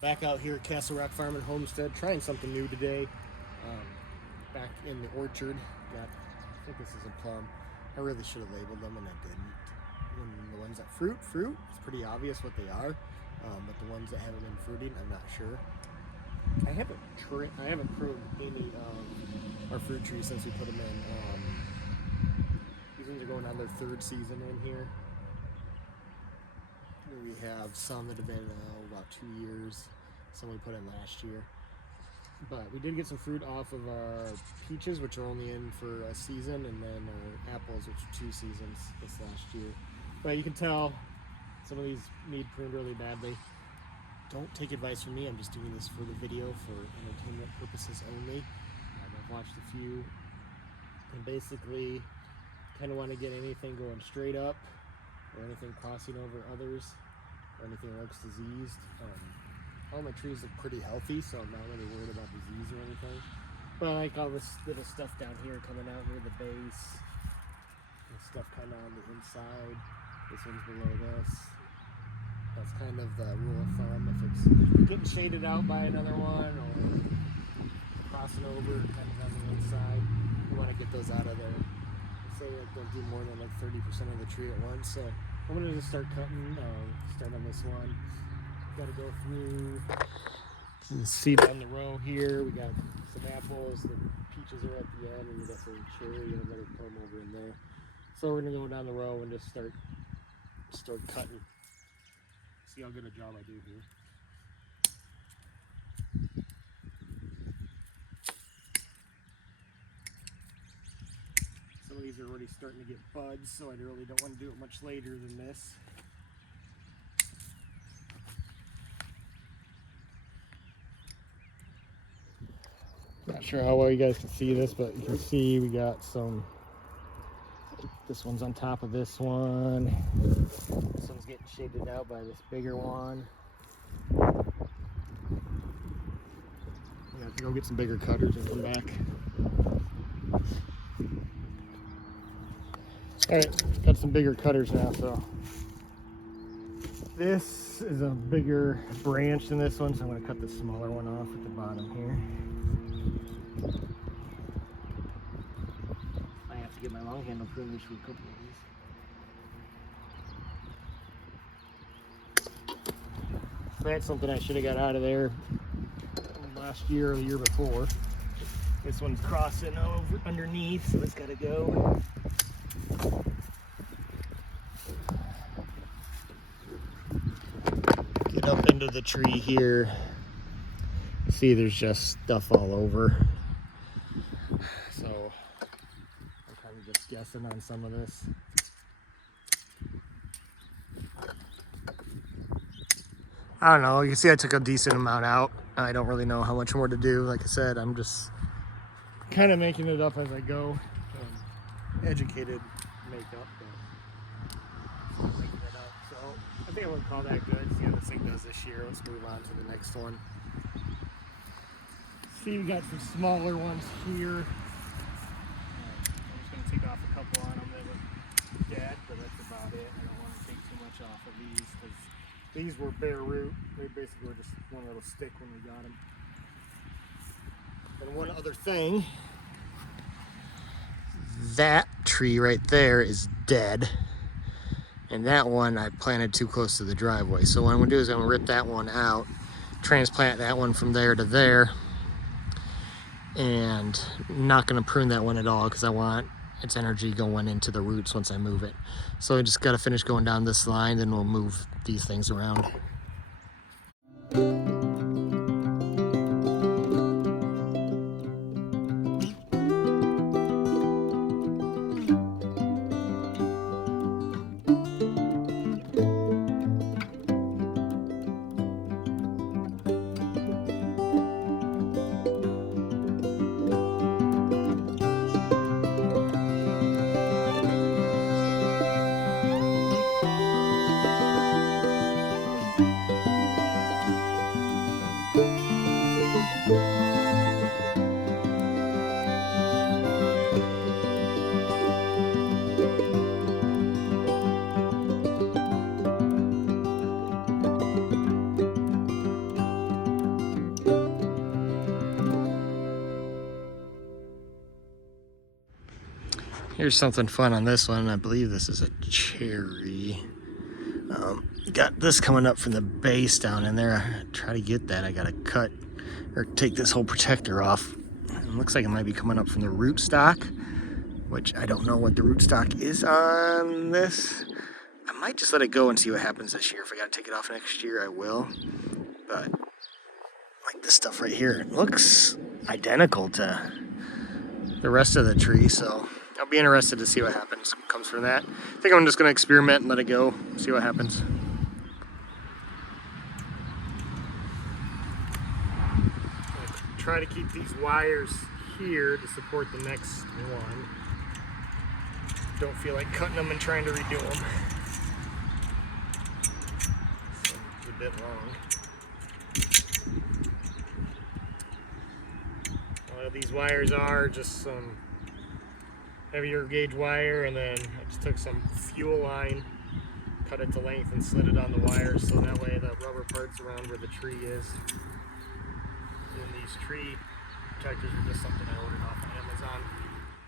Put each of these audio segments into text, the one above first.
Back out here at Castle Rock Farm and Homestead, trying something new today. Back in the orchard, I think this is a plum. I really should have labeled them and I didn't. And the ones that fruit, it's pretty obvious what they are. But the ones that haven't been fruiting, I'm not sure. I haven't pruned any of our fruit trees since we put them in. These ones are going on their third season in here. We have some that have been about 2 years, some we put in last year. But we did get some fruit off of our peaches, which are only in for a season, and then our apples, which are 2 seasons this last year. But you can tell some of these need pruned really badly. Don't take advice from me, I'm just doing this for the video for entertainment purposes only. I've watched a few, and basically kind of want to get anything going straight up, or anything crossing over others, or anything that looks diseased. All my trees look pretty healthy, so I'm not really worried about disease or anything. But I like all this little stuff down here coming out near the base, and stuff kind of on the inside. This one's below this. That's kind of the rule of thumb. If it's getting shaded out by another one, or crossing over kind of on the inside, you want to get those out of there. Say like don't do more than like 30% of the tree at once. So I'm gonna just start cutting. Start on this one. Got to go through. You can see down the row here. We got some apples. The peaches are at the end, and we got some cherry and another plum over in there. So we're gonna go down the row and just start cutting. See how good a job I do here. Some of these are already starting to get buds, so I really don't want to do it much later than this. Not sure how well you guys can see this, but you can see we got some. This one's on top of this one. This one's getting shaded out by this bigger one. I'm gonna have to go get some bigger cutters and come back. Alright, got some bigger cutters now, so this is a bigger branch than this one, so I'm going to cut the smaller one off at the bottom here. I have to get my long handle pruners for a couple of these. That's something I should have got out of there last year or the year before. This one's crossing over underneath, so it's got to go. Get up into the tree here. See, there's just stuff all over. So I'm kind of just guessing on some of this. I don't know. You can see I took a decent amount out. I don't really know how much more to do. Like I said, I'm just kind of making it up as I go. Educated makeup, but making it up. So I think I would call that good. See how this thing does this year. Let's move on to the next one. See, we got some smaller ones here. I'm just going to take off a couple on them that look dead, but that's about it. I don't want to take too much off of these because these were bare root. They basically were just one little stick when we got them. And one other thing. That tree right there is dead, and that one I planted too close to the driveway. So what I'm gonna do is I'm gonna rip that one out, transplant that one from there to there, and not gonna prune that one at all because I want its energy going into the roots once I move it. So I just gotta finish going down this line, then we'll move these things around. Here's something fun on this one. I believe this is a cherry. Got this coming up from the base down in there. I try to get that. I gotta cut or take this whole protector off. It looks like it might be coming up from the rootstock, which I don't know what the rootstock is on this. I might just let it go and see what happens this year. If I gotta take it off next year, I will. But like this stuff right here, it looks identical to the rest of the tree, so I'll be interested to see what comes from that. I think I'm just gonna experiment and let it go, see what happens. Try to keep these wires here to support the next one. Don't feel like cutting them and trying to redo them. So it's a bit long. Well, these wires are just some heavier gauge wire, and then I just took some fuel line, cut it to length and slid it on the wires so that way the rubber part's around where the tree is. And these tree protectors are just something I ordered off of Amazon.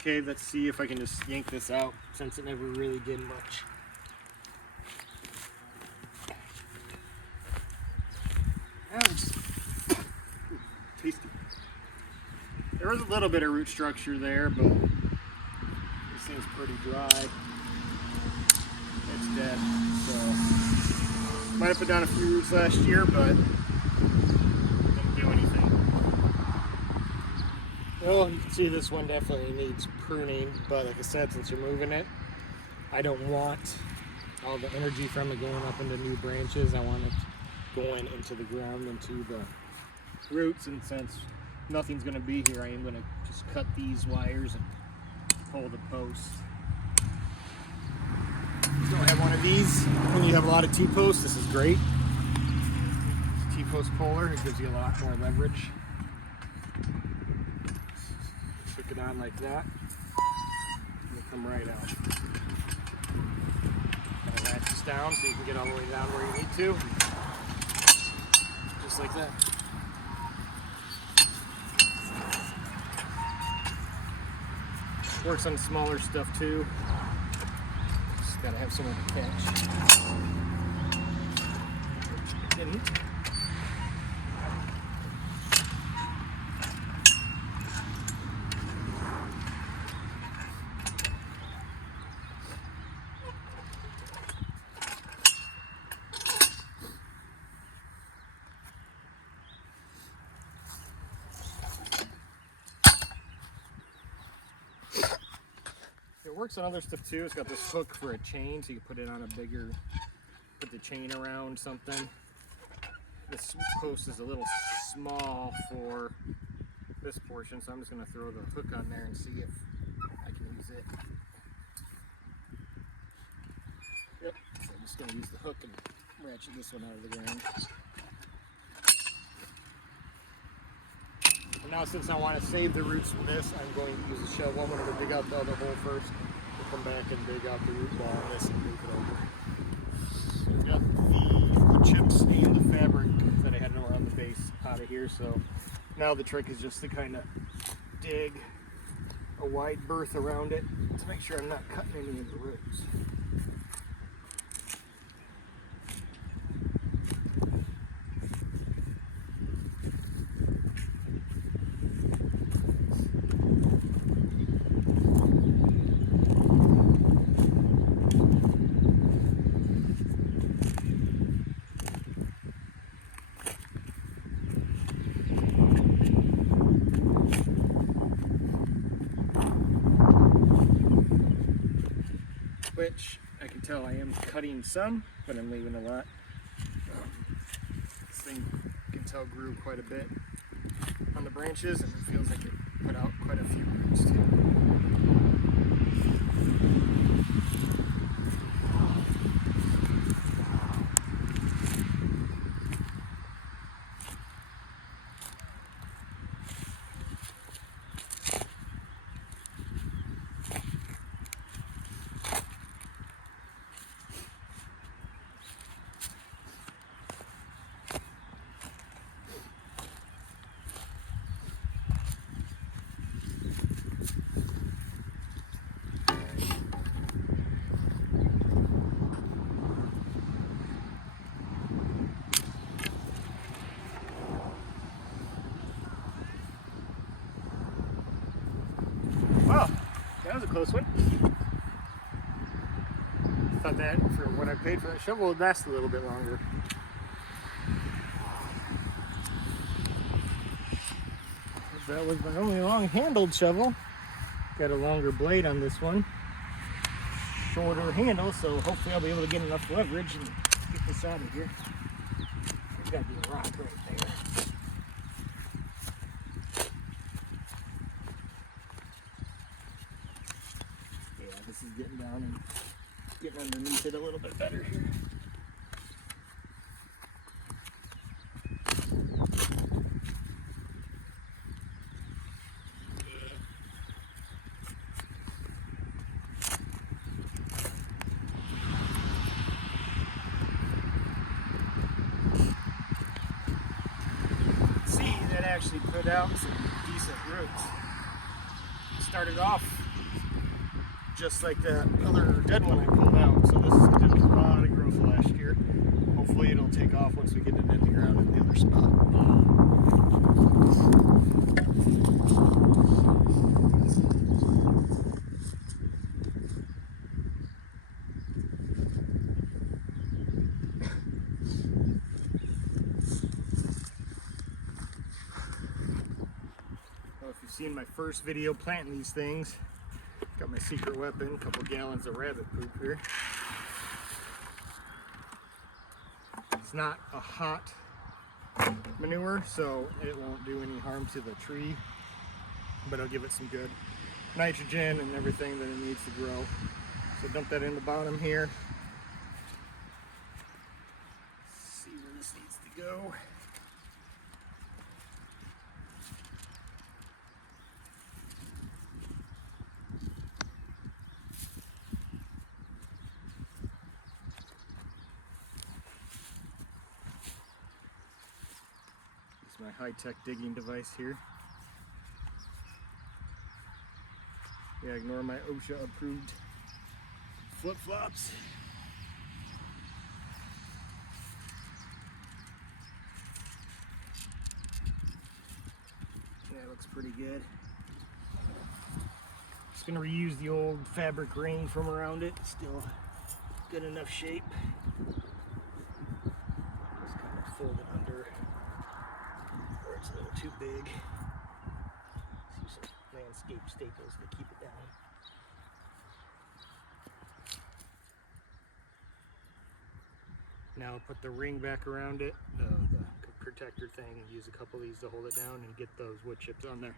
Okay, let's see if I can just yank this out since it never really did much. Ouch. Tasty. There was a little bit of root structure there, but this thing's pretty dry. It's dead, so might have put down a few roots last year, but didn't do anything. Well, you can see this one definitely needs pruning, but like I said, since you're moving it, I don't want all the energy from it going up into new branches. I want it going into the ground, into the roots, and since nothing's going to be here, I am going to just cut these wires and pull the posts. You don't have one of these when you have a lot of T-posts. This is great. T-post puller, it gives you a lot more leverage. Stick it on like that, and it'll come right out. Kind of ratchets down so you can get all the way down where you need to. Just like that. Works on smaller stuff too. Just gotta have someone to catch. Didn't. It works on other stuff too. It's got this hook for a chain, so you can put it on a bigger, put the chain around something. This post is a little small for this portion, so I'm just going to throw the hook on there and see if I can use it. Yep, so I'm just going to use the hook and ratchet this one out of the ground. And now, since I want to save the roots from this, I'm going to use a shovel. I'm going to dig out the other hole first. We'll come back and dig out the root ball on this and move it over. So I've got the chips and the fabric that I had around the base out of here. So now the trick is just to kind of dig a wide berth around it to make sure I'm not cutting any of the roots. Which I can tell I am cutting some, but I'm leaving a lot. This thing, you can tell, grew quite a bit on the branches, and it feels like it put out quite a few roots too. close one. Thought that for what I paid for that shovel would last a little bit longer. That was my only long-handled shovel. Got a longer blade on this one. Shorter handle, so hopefully I'll be able to get enough leverage and get this out of here. There's got to be a rock right there. Yeah, this is getting down and getting underneath it a little bit better here. Actually put out some decent roots. Started off just like that other dead one I pulled out, so this did a lot of growth last year. Hopefully it'll take off once we get it in the ground in the other spot. Seen my first video planting these things. Got my secret weapon, a couple gallons of rabbit poop here. It's not a hot manure, so it won't do any harm to the tree, but it'll give it some good nitrogen and everything that it needs to grow. So dump that in the bottom here. See where this needs to go. My high-tech digging device here. Yeah, ignore my OSHA approved flip-flops. Yeah, it looks pretty good. Just gonna reuse the old fabric ring from around it. Still good enough shape. Just kind of fold it under. It's a little too big. See some landscape staples to keep it down. Now I'll put the ring back around it, the protector thing, and use a couple of these to hold it down and get those wood chips on there.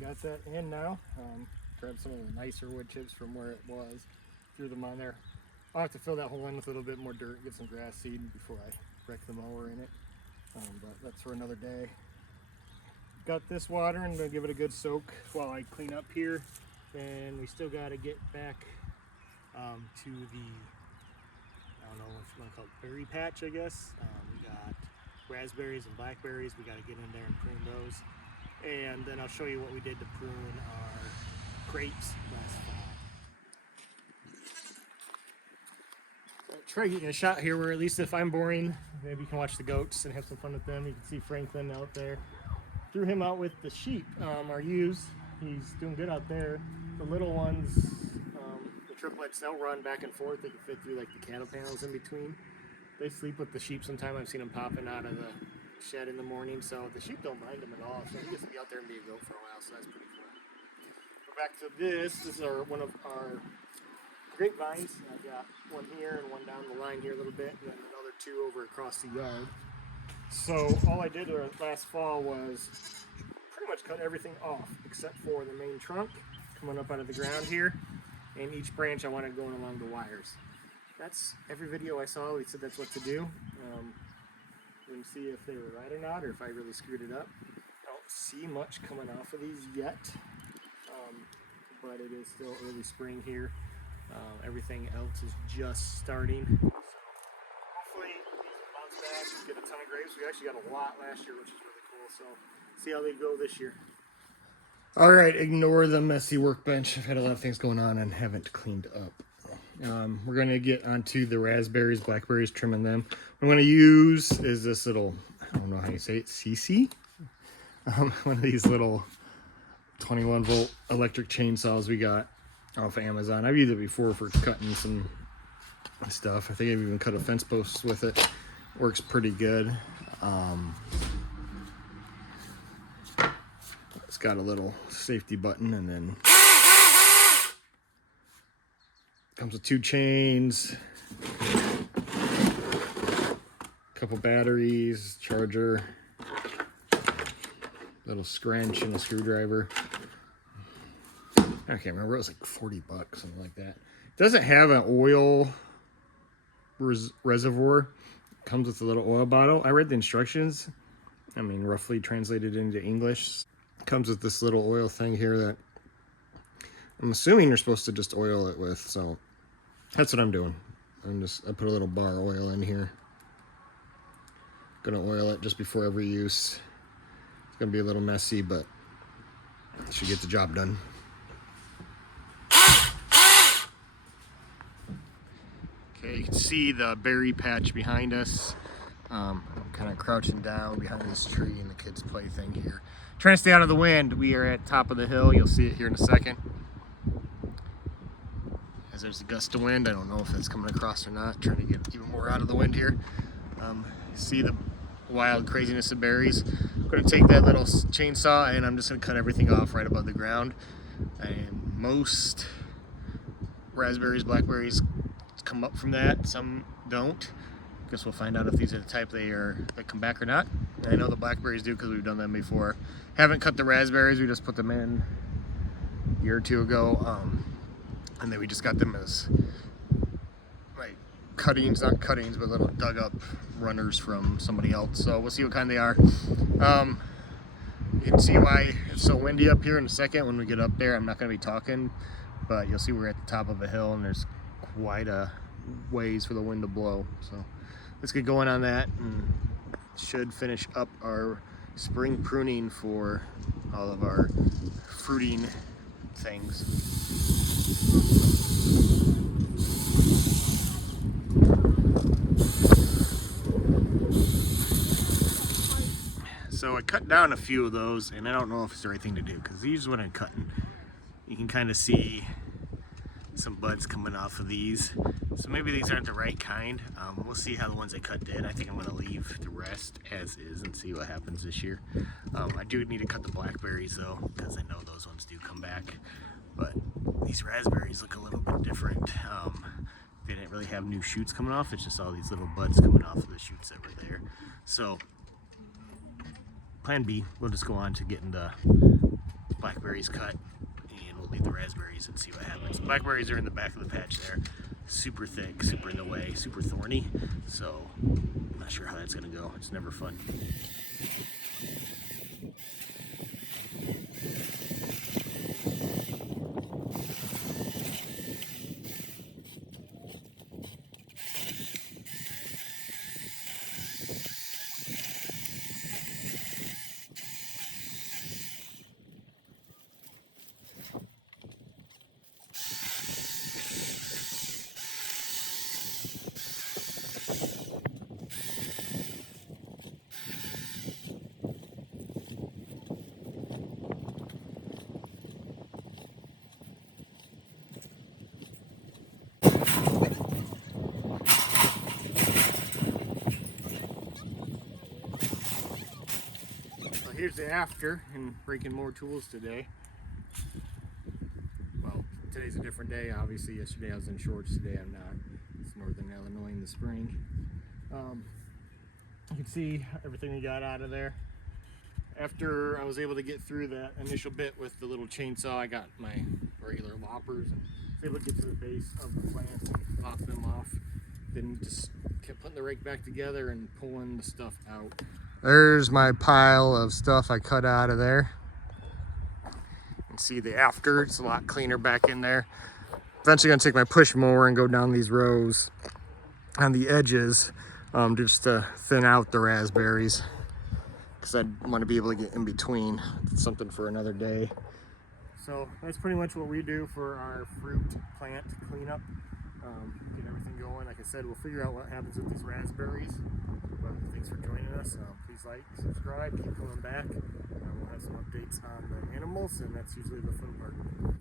Got that in now. Grab some of the nicer wood chips from where it was, threw them on there. I'll have to fill that hole in with a little bit more dirt, get some grass seed before I wreck the mower in it. But that's for another day. Got this water and I'm gonna give it a good soak while I clean up here. And we still got to get back to the, I don't know what you want to call it, berry patch, I guess. We got raspberries and blackberries. We got to get in there and prune those. And then I'll show you what we did to prune our grapes last fall. So try getting a shot here where at least if I'm boring, maybe you can watch the goats and have some fun with them. You can see Franklin out there. Threw him out with the sheep, our ewes. He's doing good out there. The little ones, the triplets, they'll run back and forth. They can fit through like the cattle panels in between. They sleep with the sheep sometime. I've seen them popping out of the shed in the morning, so the sheep don't mind them at all. So he gets to be out there and be a goat for a while, so that's pretty cool. Go back to this. This is one of our grapevines. I've got one here and one down the line here a little bit, and then another two over across the yard. So all I did last fall was pretty much cut everything off except for the main trunk coming up out of the ground here, and each branch I wanted going along the wires. That's every video I saw. We said that's what to do. And see if they were right or not, or if I really screwed it up. I don't see much coming off of these yet. but it is still early spring here. Everything else is just starting. So hopefully these will bounce back, get a ton of grapes. We actually got a lot last year, which is really cool. So see how they go this year. All right, ignore the messy workbench. I've had a lot of things going on and haven't cleaned up. We're going to get onto the raspberries, blackberries, trimming them. What I'm going to use is this little, I don't know how you say it, CC? One of these little 21 volt electric chainsaws we got off of Amazon. I've used it before for cutting some stuff. I think I've even cut a fence post with it. Works pretty good. It's got a little safety button, and then comes with 2 chains, a couple batteries, charger, little scrunch, and a screwdriver. I can't remember, it was like 40 bucks, something like that. It doesn't have an oil reservoir. It comes with a little oil bottle. I read the instructions, I mean, roughly translated into English. It comes with this little oil thing here that I'm assuming you're supposed to just oil it with, so that's what I'm doing. I put a little bar oil in here. Gonna oil it just before every use. It's gonna be a little messy, but it should get the job done. Okay, you can see the berry patch behind us. I'm kind of crouching down behind this tree in the kids' plaything here. Trying to stay out of the wind. We are at the top of the hill. You'll see it here in a second. As there's a gust of wind. I don't know if that's coming across or not. Trying to get even more out of the wind here. See the wild craziness of berries. I'm going to take that little chainsaw and I'm just going to cut everything off right above the ground. And most raspberries, blackberries come up from that. Some don't. Guess we'll find out if these are the type that come back or not. I know the blackberries do because we've done them before. Haven't cut the raspberries. We just put them in a year or two ago. And then we just got them as like cuttings, not cuttings, but little dug up runners from somebody else. So we'll see what kind they are. You can see why it's so windy up here in a second when we get up there. I'm not going to be talking, but you'll see we're at the top of a hill and there's quite a ways for the wind to blow. So let's get going on that and should finish up our spring pruning for all of our fruiting things. So I cut down a few of those, and I don't know if it's the right thing to do because these, when I'm cutting, you can kind of see some buds coming off of these. So maybe these aren't the right kind. We'll see how the ones I cut did. I think I'm going to leave the rest as is and see what happens this year. I do need to cut the blackberries though, because I know those ones do come back. But these raspberries look a little bit different. They didn't really have new shoots coming off. It's just all these little buds coming off of the shoots that were there. So plan B, we'll just go on to getting the blackberries cut. We'll leave the raspberries and see what happens. Blackberries are in the back of the patch there. Super thick, super in the way, super thorny. So I'm not sure how that's gonna go. It's never fun. Here's the after, and breaking more tools today. Well, today's a different day. Obviously, yesterday I was in shorts. Today I'm not. It's northern Illinois in the spring. You can see everything we got out of there. After I was able to get through that initial bit with the little chainsaw, I got my regular loppers and was able to get to the base of the plants and lop them off. Then just kept putting the rake back together and pulling the stuff out. There's my pile of stuff I cut out of there. And see the after, it's a lot cleaner back in there. Eventually gonna take my push mower and go down these rows on the edges just to thin out the raspberries, because I want to be able to get in between. It's something for another day. So that's pretty much what we do for our fruit plant cleanup. Get everything going. Like I said, we'll figure out what happens with these raspberries. But thanks for joining us. Please like, subscribe, keep coming back. We'll have some updates on the animals, and that's usually the fun part.